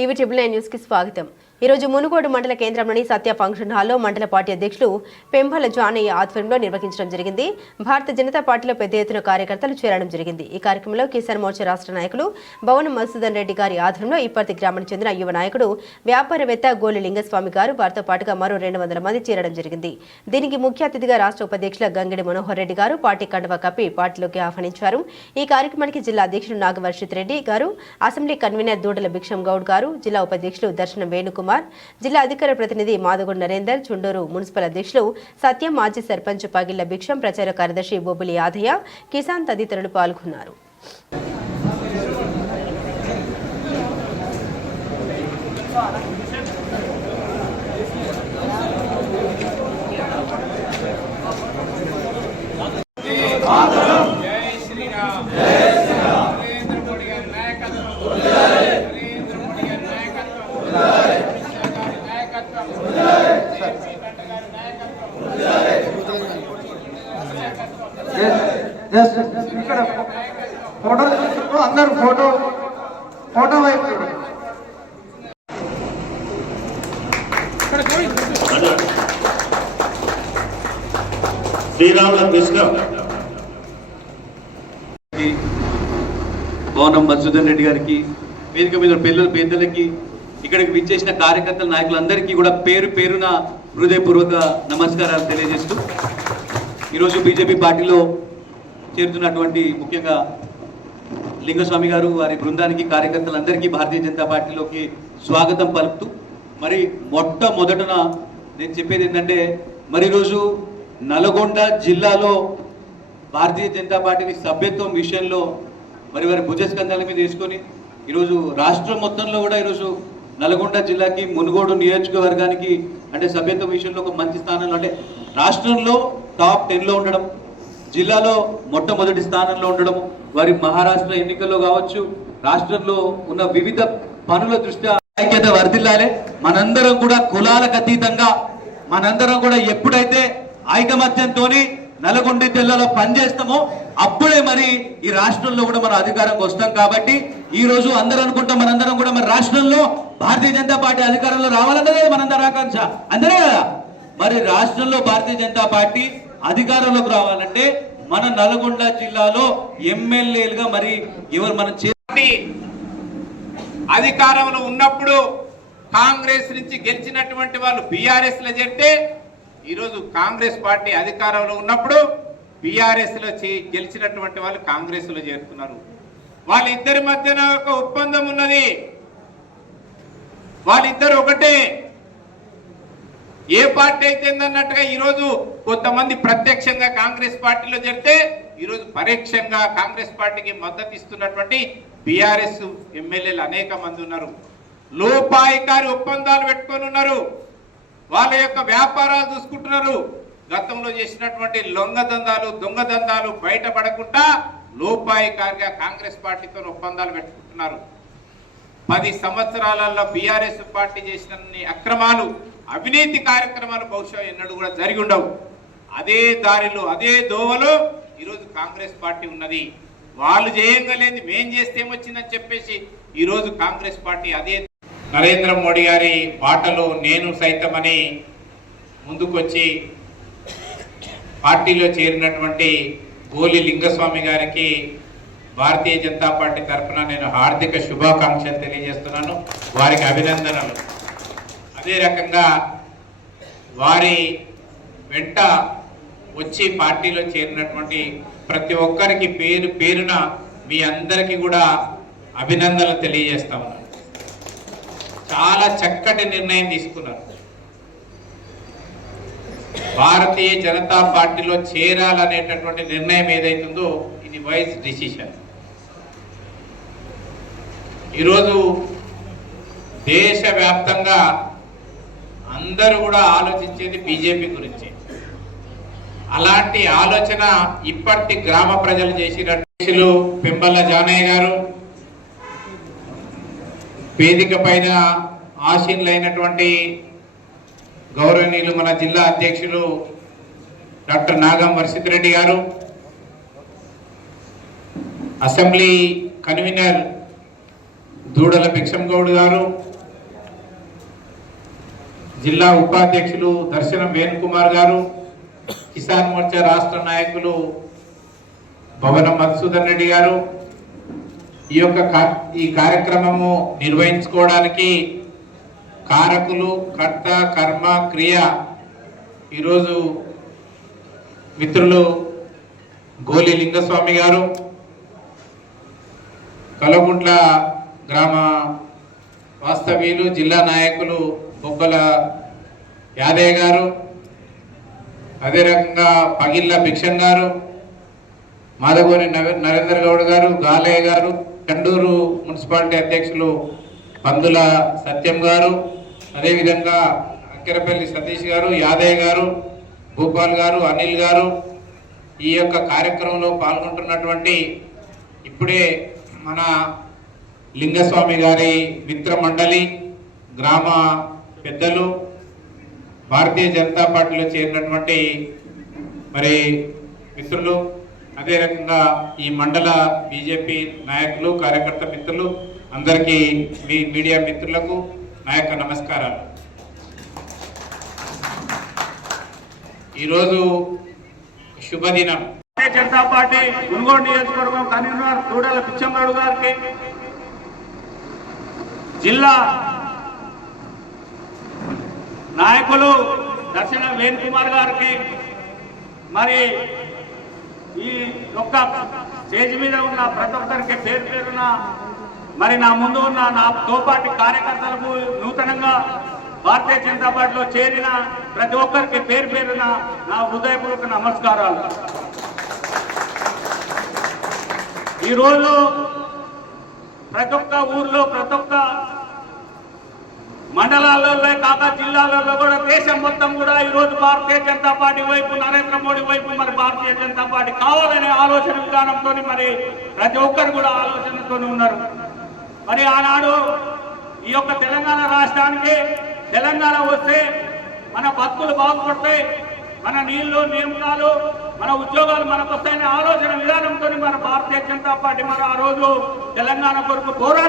TV triple nine news కి స్వాగతం। ఈ రోజు మునుగోడు మండల కేంద్రంలోని సత్య ఫంక్షన్ హాల్లో మండల పార్టీ అధ్యక్షులు పెంబల జానయ్య ఆధ్వర్యంలో నిర్వహించడం జరిగింది। భారత జనతా పార్టీలో పెద్ద ఎత్తున కార్యకర్తలు చేరడం జరిగింది। ఈ కార్యక్రమంలో కిసాన్ మోర్చా రాష్ట్ర నాయకులు భవనం మధుసూదన్ రెడ్డి గారి ఆధ్వర్యంలో ఇప్పటి గ్రామానికి చెందిన యువ నాయకుడు వ్యాపారవేత్త గోలి లింగస్వామి గారు వారితో పాటుగా మరో 200 మంది చేరడం జరిగింది। దీనికి ముఖ్య అతిథిగా రాష్ట్ర ఉపాధ్యక్షులు గంగిడి మనోహర్ రెడ్డి గారు పార్టీ కండువా కప్పి పార్టీలోకి ఆహ్వానించారు। ఈ కార్యక్రమానికి జిల్లా అధ్యక్షుడు నాగవర్షిత్ రెడ్డి గారు, అసెంబ్లీ కన్వీనర్ దూడల భిక్షం గౌడ్ గారు, జిల్లా ఉపాధ్యక్షులు దర్శనం వేణుకుమార్, జిల్లా అధికార ప్రతినిధి మాదగొండ నరేందర్, చుండూరు మున్సిపల్ అధ్యక్షులు సత్యం, మాజీ సర్పంచ్ పగిళ్ల భిక్షం, ప్రచార కార్యదర్శి బొబ్బులి యాదయ్య, కిసాన్ తదితరులు పాల్గొన్నారు। అందరు ఫోటో వైపు భవనం మధుసూదన్ రెడ్డి గారికి, వేదిక మీద పెద్దలకి, ఇక్కడికి విచ్చేసిన కార్యకర్తల నాయకులందరికీ కూడా పేరు పేరున హృదయపూర్వక నమస్కారాలు తెలియజేస్తూ ఈరోజు బీజేపీ పార్టీలో చేరుతున్నటువంటి ముఖ్యంగా లింగస్వామి గారు వారి బృందానికి, కార్యకర్తలందరికీ భారతీయ జనతా పార్టీలోకి స్వాగతం పలుకుతూ మరి మొట్టమొదటన నేను చెప్పేది ఏంటంటే మరి ఈరోజు నల్గొండ జిల్లాలో భారతీయ జనతా పార్టీని సభ్యత్వం విషయంలో మరి వారి భుజస్కంధాల మీద వేసుకొని ఈరోజు రాష్ట్రం మొత్తంలో కూడా ఈరోజు నల్గొండ జిల్లాకి మునుగోడు నియోజకవర్గానికి అంటే సభ్యత్వం విషయంలో ఒక మంచి స్థానంలో అంటే రాష్ట్రంలో టాప్ 10లో ఉండడం, జిల్లాలో మొట్టమొదటి స్థానంలో ఉండడం, వారి మహారాష్ట్ర ఎన్నికల్లో కావచ్చు, రాష్ట్రంలో ఉన్న వివిధ పనుల దృష్ట్యా ఐక్యత వర్ధిల్లాలే। మనందరం కూడా కులాలకు అతీతంగా మనందరం కూడా ఎప్పుడైతే ఐకమత్యంతో నల్గొండ జిల్లాలో పనిచేస్తామో అప్పుడే మరి ఈ రాష్ట్రంలో కూడా మన అధికారంకి వస్తాం। కాబట్టి ఈ రోజు అందరూ అనుకుంటాం మనందరం కూడా మరి రాష్ట్రంలో భారతీయ జనతా పార్టీ అధికారంలో రావాలన్నదే మనందరి ఆకాంక్ష, అంతనే కదా। మరి రాష్ట్రంలో భారతీయ జనతా పార్టీ అధికారంలోకి రావాలంటే మన నల్గొండ జిల్లాలో ఎమ్మెల్యేలుగా మరి ఎవరు మనం అధికారంలో ఉన్నప్పుడు కాంగ్రెస్ నుంచి గెలిచినటువంటి వాళ్ళు బీఆర్ఎస్ లో చేరితే ఈరోజు కాంగ్రెస్ పార్టీ అధికారంలో ఉన్నప్పుడు బీఆర్ఎస్ లో గెలిచినటువంటి వాళ్ళు కాంగ్రెస్ లో చేరుతున్నారు। వాళ్ళిద్దరి మధ్యన ఒక ఒప్పందం ఉన్నది, వాళ్ళిద్దరు ఒకటే, ఏ పార్టీ అయితే అన్నట్టుగా ఈరోజు కొంతమంది ప్రత్యక్షంగా కాంగ్రెస్ పార్టీలో చేరితే ఈరోజు పరోక్షంగా కాంగ్రెస్ పార్టీకి మద్దతు ఇస్తున్నటువంటి బీఆర్ఎస్ ఎమ్మెల్యేలు అనేక మంది ఉన్నారు। లోపాయికారి ఒప్పందాలు పెట్టుకొని ఉన్నారు, వాళ్ళ యొక్క వ్యాపారాలు చూసుకుంటున్నారు। గతంలో చేసినటువంటి దొంగదందాలు బయటపడకుండా లోపాయికారిగా కాంగ్రెస్ పార్టీతో ఒప్పందాలు పెట్టుకుంటున్నారు। 10 సంవత్సరాలలో బీఆర్ఎస్ పార్టీ చేసిన అక్రమాలు, అవినీతి కార్యక్రమాలు బహుశా ఎన్నడూ కూడా జరిగి ఉండవు। అదే దారిలో అదే దోవలో ఈరోజు కాంగ్రెస్ పార్టీ ఉన్నది। వాళ్ళు చేయగలేంది మేం చేస్తే ఏమొచ్చిందని చెప్పేసి ఈరోజు కాంగ్రెస్ పార్టీ అదే నరేంద్ర మోడీ గారి బాటలో నేను సైతమని ముందుకొచ్చి పార్టీలో చేరినటువంటి గోలి లింగస్వామి గారికి భారతీయ జనతా పార్టీ తరఫున నేను హార్దిక శుభాకాంక్షలు తెలియజేస్తున్నాను, వారికి అభినందనలు। అదే రకంగా వారి వెంట వచ్చి పార్టీలో చేరినటువంటి ప్రతి ఒక్కరికి పేరు పేరున మీ అందరికీ కూడా అభినందనలు తెలియజేస్తా ఉన్నాను। చాలా చక్కటి నిర్ణయం తీసుకున్నారు, భారతీయ జనతా పార్టీలో చేరాలనేటటువంటి నిర్ణయం ఏదైతుందో ఇది వైజ్ డిసిషన్। ఈరోజు దేశవ్యాప్తంగా అందరూ కూడా ఆలోచించేది బీజేపీ గురించి, అలాంటి ఆలోచన ఇప్పటి గ్రామ ప్రజలు చేసినట్లు పెంబల జానయ్య గారు, వేదిక పైన ఆసీనులైనటువంటి గౌరవనీయులు మన జిల్లా అధ్యక్షులు డాక్టర్ నాగం వర్షిత్ రెడ్డి గారు, అసెంబ్లీ కన్వీనర్ దూడల భిక్షం గౌడ్ గారు, జిల్లా ఉపాధ్యక్షులు దర్శనం వేణుకుమార్ గారు, కిసాన్ మోర్చా రాష్ట్ర నాయకులు భవనం మధుసూదన్ రెడ్డి గారు, ఈ కార్యక్రమము నిర్వహించుకోవడానికి కారకులు, కర్త, కర్మ, క్రియ ఈరోజు మిత్రులు గోలి లింగస్వామి గారు, కలగుంట్ల గ్రామ వాస్తవ్యులు జిల్లా నాయకులు బొబ్బల యాదయ్య గారు, అదే రకంగా పగిళ్ళ భిక్షన్ గారు, మాధగోని నరేందర్ గౌడ్ గారు, గాలయ్య గారు, కండూరు మున్సిపాలిటీ అధ్యక్షులు పందుల సత్యం గారు, అదేవిధంగా అక్కెరపల్లి సతీష్ గారు, యాదయ్య గారు, భూపాల్ గారు, అనిల్ గారు, ఈ యొక్క కార్యక్రమంలో పాల్గొంటున్నటువంటి ఇప్పుడే మన లింగస్వామి గారి మిత్ర మండలి, గ్రామ పెద్దలు, భారతీయ జనతా పార్టీలో చేరినటువంటి మరి మిత్రులు, అదే రకంగా ఈ మండల బీజేపీ నాయకులు, కార్యకర్త మిత్రులు అందరికీ, మీడియా మిత్రులకు నా యొక్క నమస్కారాలు. ఈరోజు శుభదినం. భారతీయ జనతా పార్టీ మునుగోడు నియోజకవర్గం కన్వీనర్ దూడల పిచ్చమ్మడు గారికి, జిల్లా నాయకులు దర్శనం వేణుకుమార్ గారికి, మరి ఈ యొక్క స్టేజ్ మీద ఉన్న ప్రతి ఒక్కరికి పేరు పేరున, మరి నా ముందు ఉన్న నా తోపాటి కార్యకర్తలకు, నూతనంగా భారతీయ జనతా పార్టీలో చేరిన ప్రతి ఒక్కరికి పేరు పేరున నా హృదయపూర్వక నమస్కారాలు. ఈరోజు ప్రతి ఒక్క ఊర్లో, ప్రతి ఒక్క మండలాలలో కాక జిల్లాలలో కూడా, దేశం మొత్తం కూడా ఈరోజు భారతీయ జనతా పార్టీ వైపు, నరేంద్ర మోడీ వైపు మరి భారతీయ జనతా పార్టీ కావాలనే ఆలోచన విధానంతో మరి ప్రతి ఒక్కరు కూడా ఆలోచనతో ఉన్నారు. మరి ఆనాడు ఈ యొక్క తెలంగాణ రాష్ట్రానికి, తెలంగాణ వస్తే మన బతుకులు బాగుపడతాయి, మన నీళ్లు, నియమనాలు, మన ఉద్యోగాలు మనకు వస్తాయనే ఆలోచన విధానంతో మన భారతీయ జనతా పార్టీ మరి ఆ రోజు తెలంగాణ కొరకు పోరాటం